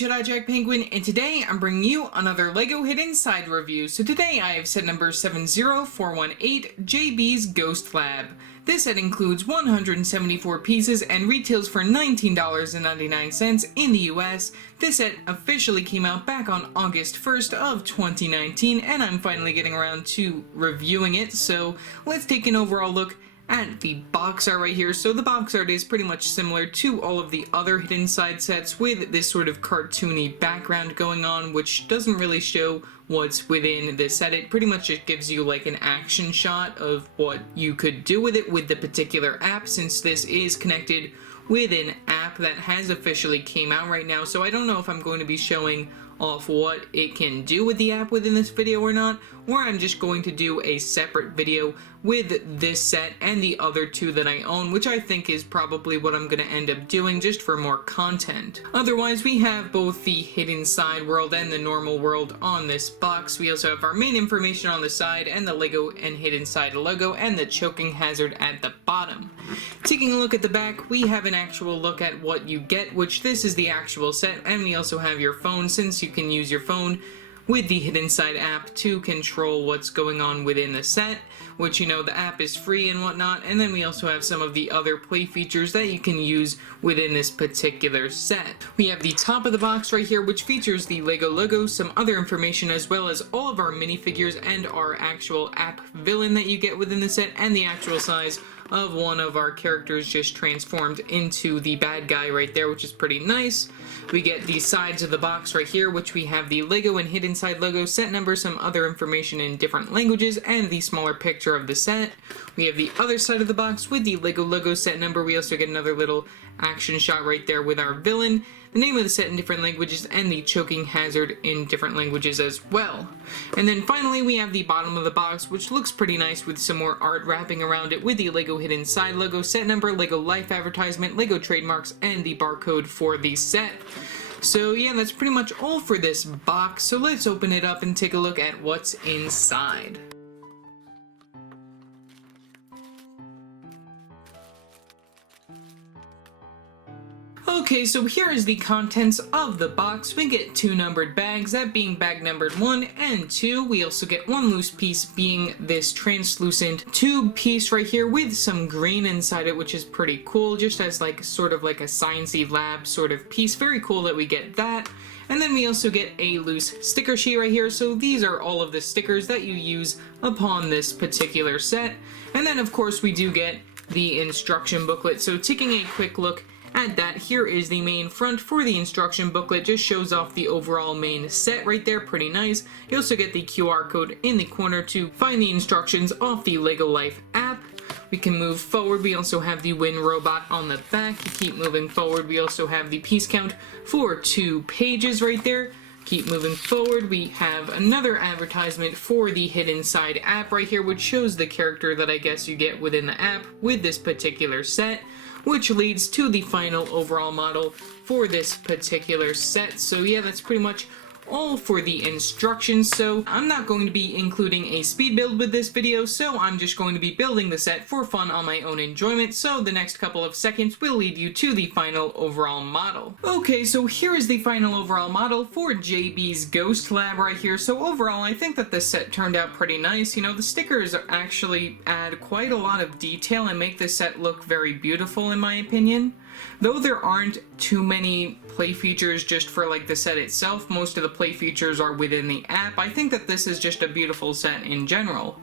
Jedi Jack Penguin, and today I'm bringing you another LEGO Hidden Side review. So today I have set number 70418, JB's Ghost Lab. This set includes 174 pieces and retails for $19.99 in the US. This set officially came out back on August 1st of 2019, and I'm finally getting around to reviewing it, so let's take an overall look at the box art right here. So the box art is pretty much similar to all of the other Hidden Side sets, with this sort of cartoony background going on, which doesn't really show what's within this set. It pretty much just gives you like an action shot of what you could do with it with the particular app, since this is connected with an app that has officially came out right now. So I don't know if I'm going to be showing off what it can do with the app within this video or not, or I'm just going to do a separate video with this set and the other two that I own, which I think is probably what I'm going to end up doing just for more content. Otherwise, we have both the Hidden Side world and the normal world on this box. We also have our main information on the side and the LEGO and Hidden Side logo and the choking hazard at the bottom. Taking a look at the back, we have an actual look at what you get, which this is the actual set, and we also have your phone, since you can use your phone with the Hidden Side app to control what's going on within the set, which, you know, the app is free and whatnot. And then we also have some of the other play features that you can use within this particular set. We have the top of the box right here, which features the LEGO logo, some other information, as well as all of our minifigures and our actual app villain that you get within the set, and the actual size of one of our characters just transformed into the bad guy right there, which is pretty nice. We get the sides of the box right here, which we have the LEGO and Hidden Side logo, set number, some other information in different languages, and the smaller picture of the set. We have the other side of the box with the LEGO logo, set number. We also get another little action shot right there with our villain, the name of the set in different languages, and the choking hazard in different languages as well. And then finally we have the bottom of the box, which looks pretty nice with some more art wrapping around it, with the LEGO Hidden Side logo, set number, LEGO Life advertisement, LEGO trademarks, and the barcode for the set. So yeah, that's pretty much all for this box, so let's open it up and take a look at what's inside. Okay, so here is the contents of the box. We get two numbered bags, that being bag numbered 1 and 2. We also get one loose piece, being this translucent tube piece right here with some green inside it, which is pretty cool, just as like sort of like a sciencey lab sort of piece. Very cool that we get that. And then we also get a loose sticker sheet right here. So these are all of the stickers that you use upon this particular set. And then of course we do get the instruction booklet. So taking a quick look at that, here is the main front for the instruction booklet. Just shows off the overall main set right there, pretty nice. You also get the QR code in the corner to find the instructions off the LEGO Life app. We can move forward. We also have the Win robot on the back. You keep moving forward. We also have the piece count for 2 pages right there. Keep moving forward. We have another advertisement for the Hidden Side app right here, which shows the character that I guess you get within the app with this particular set, which leads to the final overall model for this particular set. So yeah, that's pretty much all for the instructions. So I'm not going to be including a speed build with this video, so I'm just going to be building the set for fun on my own enjoyment. So the next couple of seconds will lead you to the final overall model. Okay, so here is the final overall model for JB's Ghost Lab right here. So overall, I think that this set turned out pretty nice. You know, the stickers actually add quite a lot of detail and make this set look very beautiful in my opinion. Though there aren't too many play features just for like the set itself, most of the play features are within the app. I think that this is just a beautiful set in general.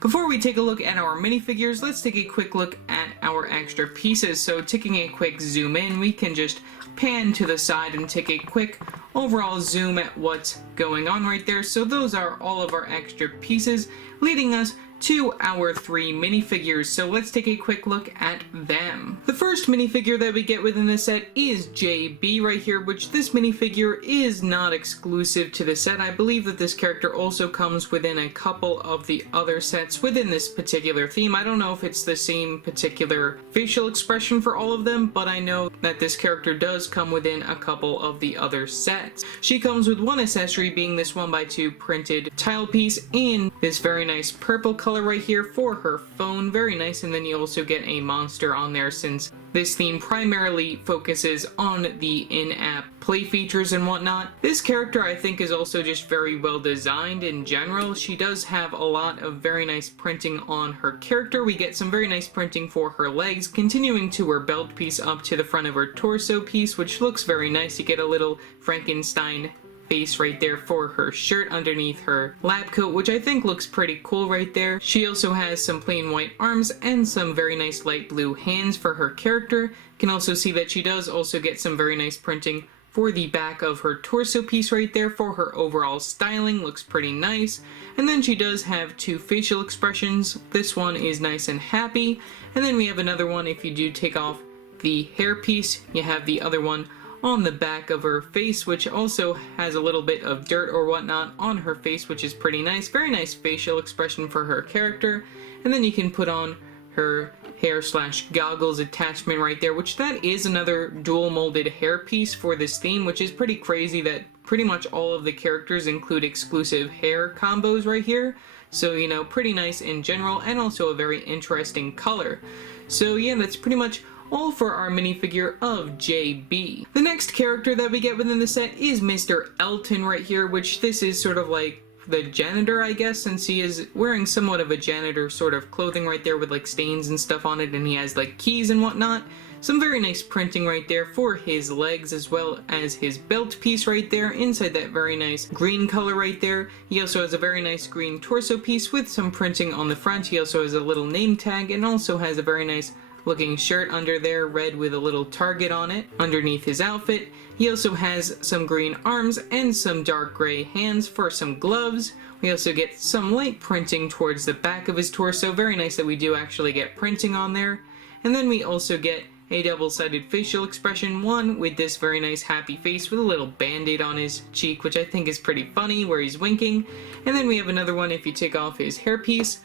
Before we take a look at our minifigures, let's take a quick look at our extra pieces. So taking a quick zoom in, we can just pan to the side and take a quick overall zoom at what's going on right there. So those are all of our extra pieces, leading us to our 3 minifigures, so let's take a quick look at them. The first minifigure that we get within the set is JB right here, which this minifigure is not exclusive to the set. I believe that this character also comes within a couple of the other sets within this particular theme. I don't know if it's the same particular facial expression for all of them, but I know that this character does come within a couple of the other sets. She comes with one accessory, being this 1x2 printed tile piece in this very nice purple color right here for her phone. Very nice. And then you also get a monster on there, since this theme primarily focuses on the in-app play features and whatnot. This character I think is also just very well designed in general. She does have a lot of very nice printing on her character. We get some very nice printing for her legs, continuing to her belt piece up to the front of her torso piece, which looks very nice. You get a little Frankenstein face right there for her shirt underneath her lab coat, which I think looks pretty cool right there. She also has some plain white arms and some very nice light blue hands for her character. You can also see that she does also get some very nice printing for the back of her torso piece right there for her overall styling. Looks pretty nice. And then she does have two facial expressions. This one is nice and happy, and then we have another one. If you do take off the hair piece, you have the other one on the back of her face, which also has a little bit of dirt or whatnot on her face, which is pretty nice. Very nice facial expression for her character. And then you can put on her hair slash goggles attachment right there, which that is another dual molded hair piece for this theme, which is pretty crazy that pretty much all of the characters include exclusive hair combos right here. So, you know, pretty nice in general, and also a very interesting color. So yeah, that's pretty much all for our minifigure of JB. The next character that we get within the set is Mr. Elton right here, which this is sort of like the janitor, I guess, since he is wearing somewhat of a janitor sort of clothing right there with like stains and stuff on it, and he has like keys and whatnot. Some very nice printing right there for his legs, as well as his belt piece right there inside that very nice green color right there. He also has a very nice green torso piece with some printing on the front. He also has a little name tag, and also has a very nice looking shirt under there, red with a little target on it underneath his outfit. He also has some green arms and some dark gray hands for some gloves. We also get some light printing towards the back of his torso. Very nice that we do actually get printing on there. And then we also get a double-sided facial expression, one with this very nice happy face with a little band-aid on his cheek, which I think is pretty funny, where he's winking. And then we have another one if you take off his hairpiece.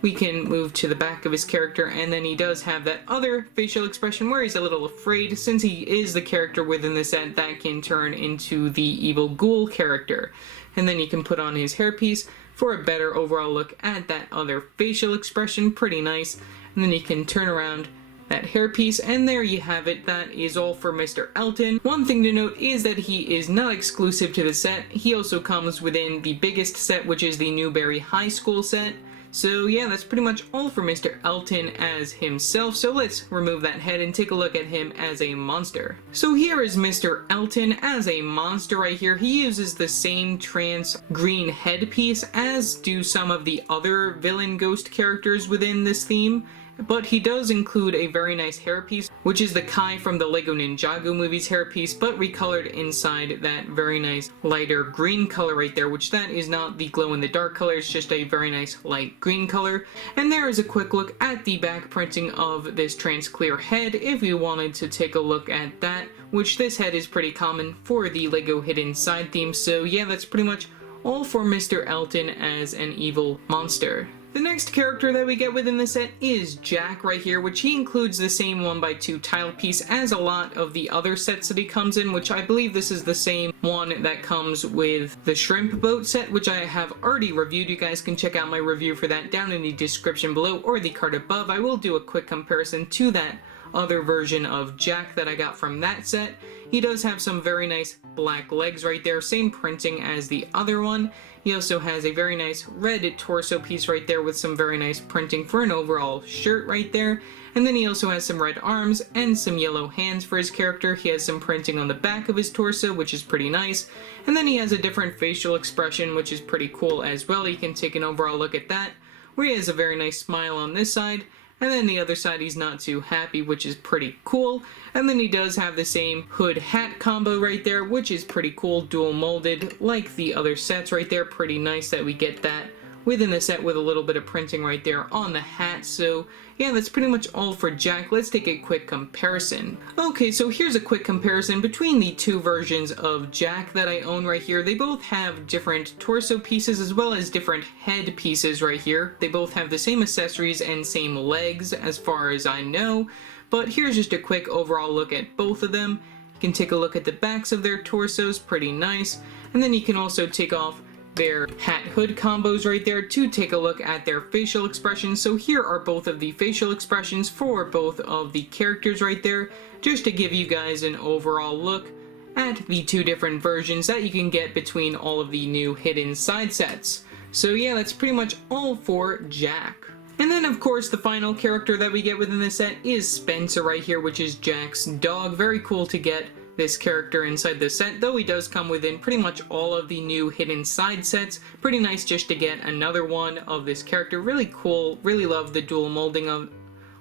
We can move to the back of his character, and then he does have that other facial expression where he's a little afraid, since he is the character within the set that can turn into the evil ghoul character. And then you can put on his hairpiece for a better overall look at that other facial expression. Pretty nice. And then you can turn around that hairpiece, and there you have it. That is all for Mr. Elton. One thing to note is that he is not exclusive to the set. He also comes within the biggest set, which is the Newberry High School set. So yeah, that's pretty much all for Mr. Elton as himself. So let's remove that head and take a look at him as a monster. So here is Mr. Elton as a monster right here. He uses the same trans green headpiece as do some of the other villain ghost characters within this theme. But he does include a very nice hairpiece, which is the Kai from the Lego Ninjago movies hairpiece, but recolored inside that very nice lighter green color right there, which that is not the glow-in-the-dark color, it's just a very nice light green color. And there is a quick look at the back printing of this trans clear head, if you wanted to take a look at that, which this head is pretty common for the Lego Hidden Side theme. So yeah, that's pretty much all for Mr. Elton as an evil monster. The next character that we get within the set is Jack right here, which he includes the same 1x2 tile piece as a lot of the other sets that he comes in, which I believe this is the same one that comes with the shrimp boat set, which I have already reviewed. You guys can check out my review for that down in the description below or the card above. I will do a quick comparison to that other version of Jack that I got from that set. He does have some very nice black legs right there, same printing as the other one. He also has a very nice red torso piece right there with some very nice printing for an overall shirt right there. And then he also has some red arms and some yellow hands for his character. He has some printing on the back of his torso, which is pretty nice. And then he has a different facial expression, which is pretty cool as well. You can take an overall look at that, where he has a very nice smile on this side. And then the other side, he's not too happy, which is pretty cool. And then he does have the same hood hat combo right there, which is pretty cool, dual molded like the other sets right there. Pretty nice that we get that within the set with a little bit of printing right there on the hat. So yeah, that's pretty much all for Jack. Let's take a quick comparison. Okay, so here's a quick comparison between the two versions of Jack that I own right here. They both have different torso pieces as well as different head pieces right here. They both have the same accessories and same legs as far as I know. But here's just a quick overall look at both of them. You can take a look at the backs of their torsos, pretty nice. And then you can also take off their hat hood combos right there to take a look at their facial expressions. So here are both of the facial expressions for both of the characters right there, just to give you guys an overall look at the two different versions that you can get between all of the new hidden side sets. So yeah, that's pretty much all for Jack. And then of course the final character that we get within the set is Spencer right here, which is Jack's dog. Very cool to get this character inside the set, though he does come within pretty much all of the new hidden side sets. Pretty nice just to get another one of this character. Really cool, really love the dual molding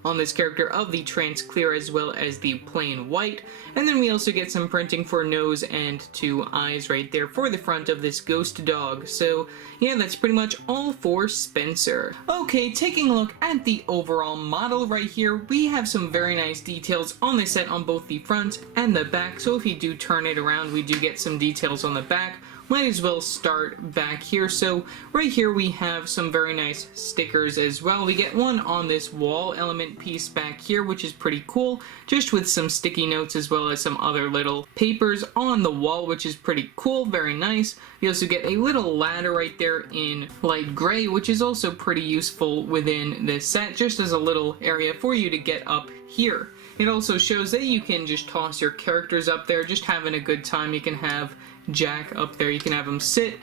on this character of the trans clear as well as the plain white. And then we also get some printing for nose and two eyes right there for the front of this ghost dog. So yeah, that's pretty much all for Spencer. Okay, taking a look at the overall model right here, we have some very nice details on the set on both the front and the back. So if you do turn it around, we do get some details on the back. Might as well start back here. So right here we have some very nice stickers as well. We get one on this wall element piece back here, which is pretty cool, just with some sticky notes as well as some other little papers on the wall, which is pretty cool, very nice. You also get a little ladder right there in light gray, which is also pretty useful within this set, just as a little area for you to get up here. It also shows that you can just toss your characters up there, just having a good time. You can have Jack up there, you can have him sit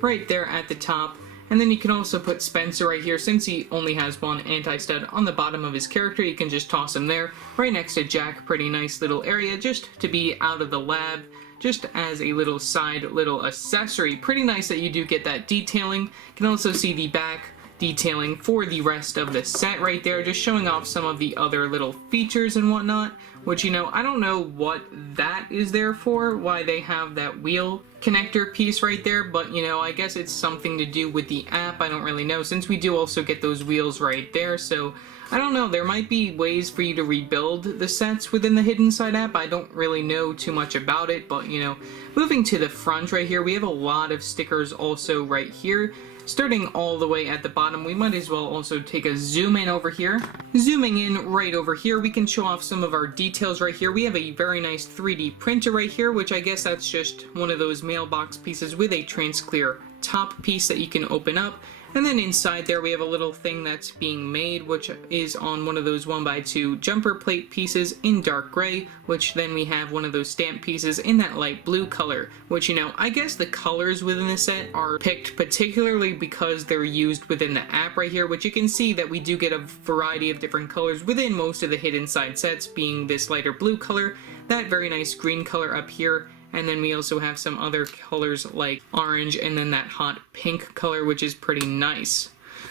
right there at the top, and then you can also put Spencer right here. Since he only has one anti-stud on the bottom of his character, you can just toss him there right next to Jack. Pretty nice little area just to be out of the lab, just as a little side little accessory. Pretty nice that you do get that detailing. You can also see the back detailing for the rest of the set right there, just showing off some of the other little features and whatnot, which, you know, I don't know what that is there for, why they have that wheel connector piece right there, but, you know, I guess it's something to do with the app. I don't really know, since we do also get those wheels right there. So I don't know, there might be ways for you to rebuild the sets within the Hidden Side app. I don't really know too much about it, but, you know, moving to the front right here, we have a lot of stickers also right here. Starting all the way at the bottom, we might as well also take a zoom in over here. Zooming in right over here, we can show off some of our details right here. We have a very nice 3D printer right here, which I guess that's just one of those mailbox pieces with a transclear top piece that you can open up. And then inside there we have a little thing that's being made, which is on one of those 1x2 jumper plate pieces in dark gray, which then we have one of those stamp pieces in that light blue color, which, you know, I guess the colors within the set are picked particularly because they're used within the app right here, which you can see that we do get a variety of different colors within most of the Hidden Side sets, being this lighter blue color, that very nice green color up here, and then we also have some other colors like orange and then that hot pink color, which is pretty nice.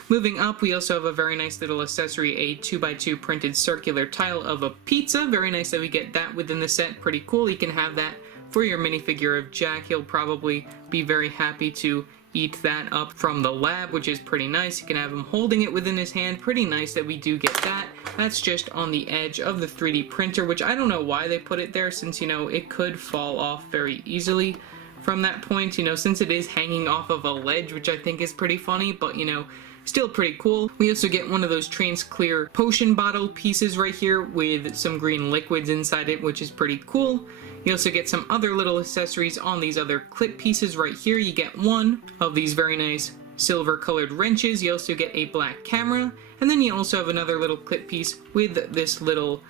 Moving up, we also have a very nice little accessory, a 2x2 printed circular tile of a pizza. Very nice that we get that within the set. Pretty cool. You can have that for your minifigure of Jack. He'll probably be very happy to eat that up from the lab, which is pretty nice. You can have him holding it within his hand. Pretty nice that we do get that. That's just on the edge of the 3D printer, which I don't know why they put it there, since, you know, it could fall off very easily from that point, you know, since it is hanging off of a ledge, which I think is pretty funny, but, you know, still pretty cool. We also get one of those trans-clear potion bottle pieces right here with some green liquids inside it, which is pretty cool. You also get some other little accessories on these other clip pieces right here. You get one of these very nice silver colored wrenches. You also get a black camera, and then you also have another little clip piece with this little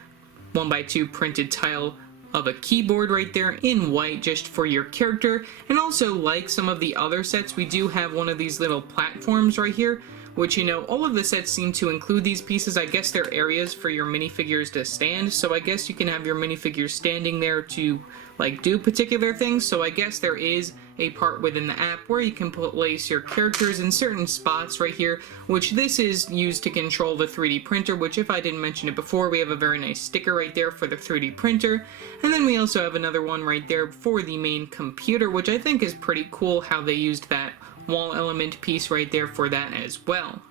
1x2 printed tile of a keyboard right there in white, just for your character. And also, like some of the other sets, we do have one of these little platforms right here, which, you know, all of the sets seem to include these pieces. I guess they're areas for your minifigures to stand, so I guess you can have your minifigures standing there to, like, do particular things. So I guess there is a part within the app where you can place your characters in certain spots right here, which this is used to control the 3D printer, which, if I didn't mention it before, we have a very nice sticker right there for the 3D printer. And then we also have another one right there for the main computer, which I think is pretty cool how they used that wall element piece right there for that as well.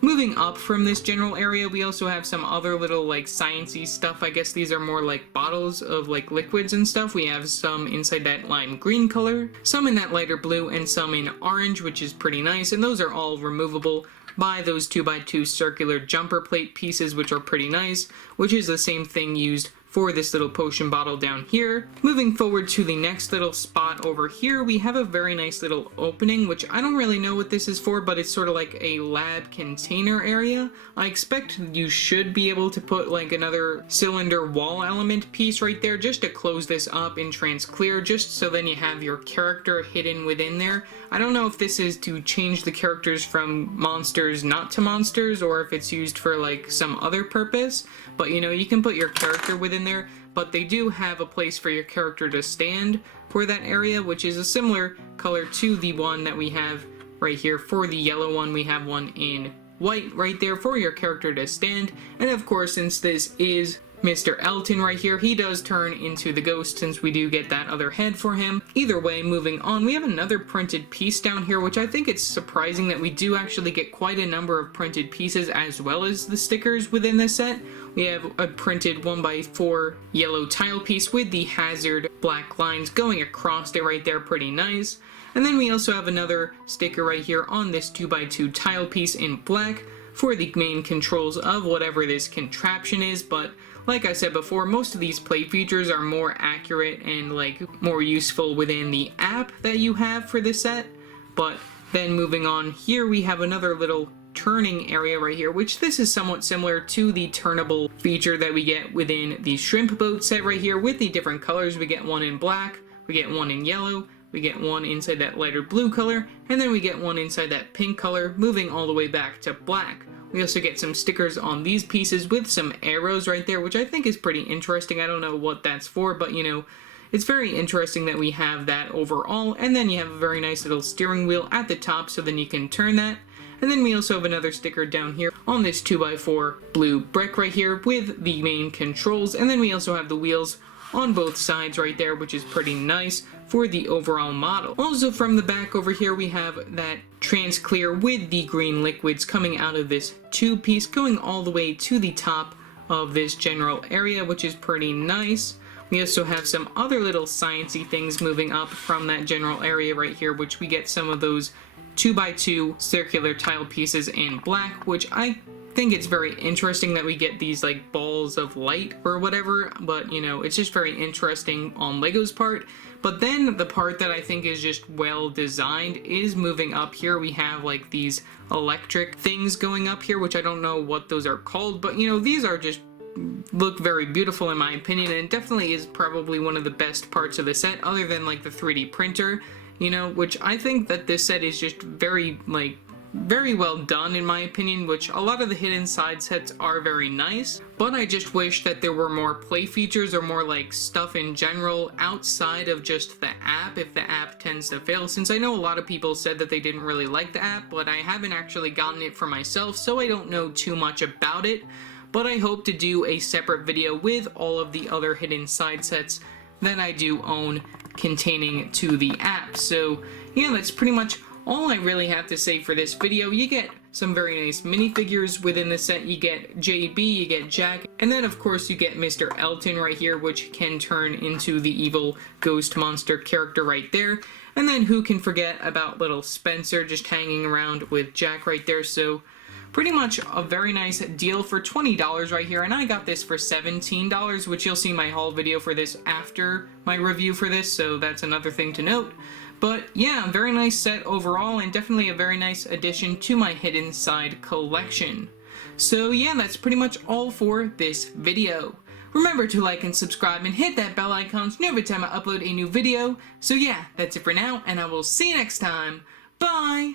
Moving up from this general area, we also have some other little, like, sciencey stuff. I guess these are more like bottles of, like, liquids and stuff. We have some inside that lime green color, some in that lighter blue, and some in orange, which is pretty nice. And those are all removable by those 2x2 circular jumper plate pieces, which are pretty nice, which is the same thing used for this little potion bottle down here. Moving forward to the next little spot over here, we have a very nice little opening, which I don't really know what this is for, but it's sort of like a lab container area. I expect you should be able to put like another cylinder wall element piece right there just to close this up in trans clear, just so then you have your character hidden within there. I don't know if this is to change the characters from monsters not to monsters, or if it's used for like some other purpose, but you know, you can put your character within there, but they do have a place for your character to stand for that area, which is a similar color to the one that we have right here. For the yellow one, we have one in white right there for your character to stand. And of course, since this is Mr. Elton right here, he does turn into the ghost since we do get that other head for him. Either way, moving on, we have another printed piece down here, which I think it's surprising that we do actually get quite a number of printed pieces as well as the stickers within this set. We have a printed 1x4 yellow tile piece with the hazard black lines going across it right there, pretty nice. And then we also have another sticker right here on this 2x2 tile piece in black for the main controls of whatever this contraption is, but like I said before, most of these play features are more accurate and like more useful within the app that you have for this set. But then moving on, here we have another little turning area right here, which this is somewhat similar to the turnable feature that we get within the shrimp boat set right here with the different colors. We get one in black, we get one in yellow, we get one inside that lighter blue color, and then we get one inside that pink color, moving all the way back to black. We also get some stickers on these pieces with some arrows right there, which I think is pretty interesting. I don't know what that's for, but you know, it's very interesting that we have that overall. And then you have a very nice little steering wheel at the top, so then you can turn that. And then we also have another sticker down here on this 2x4 blue brick right here with the main controls. And then we also have the wheels on both sides right there, which is pretty nice for the overall model. Also from the back over here, we have that trans clear with the green liquids coming out of this tube piece, going all the way to the top of this general area, which is pretty nice. We also have some other little sciencey things moving up from that general area right here, which we get some of those 2x2 circular tile pieces in black, which I think it's very interesting that we get these like balls of light or whatever, but you know, it's just very interesting on Lego's part. But then the part that I think is just well designed is moving up here. We have like these electric things going up here, which I don't know what those are called, but you know, these are just look very beautiful in my opinion, and it definitely is probably one of the best parts of the set, other than like the 3D printer, you know, which I think that this set is just very well done in my opinion, which a lot of the hidden side sets are very nice, but I just wish that there were more play features or more like stuff in general outside of just the app, if the app tends to fail, since I know a lot of people said that they didn't really like the app, but I haven't actually gotten it for myself, so I don't know too much about it. But I hope to do a separate video with all of the other hidden side sets that I do own containing to the app. So yeah, that's pretty much all I really have to say for this video. You get some very nice minifigures within the set. You get JB, you get Jack, and then of course you get Mr. Elton right here, which can turn into the evil ghost monster character right there. And then who can forget about little Spencer just hanging around with Jack right there. So pretty much a very nice deal for $20 right here, and I got this for $17, which you'll see my haul video for this after my review for this, so that's another thing to note. But yeah, very nice set overall, and definitely a very nice addition to my hidden side collection. So yeah, that's pretty much all for this video. Remember to like and subscribe and hit that bell icon to know every time I upload a new video. So yeah, that's it for now, and I will see you next time. Bye!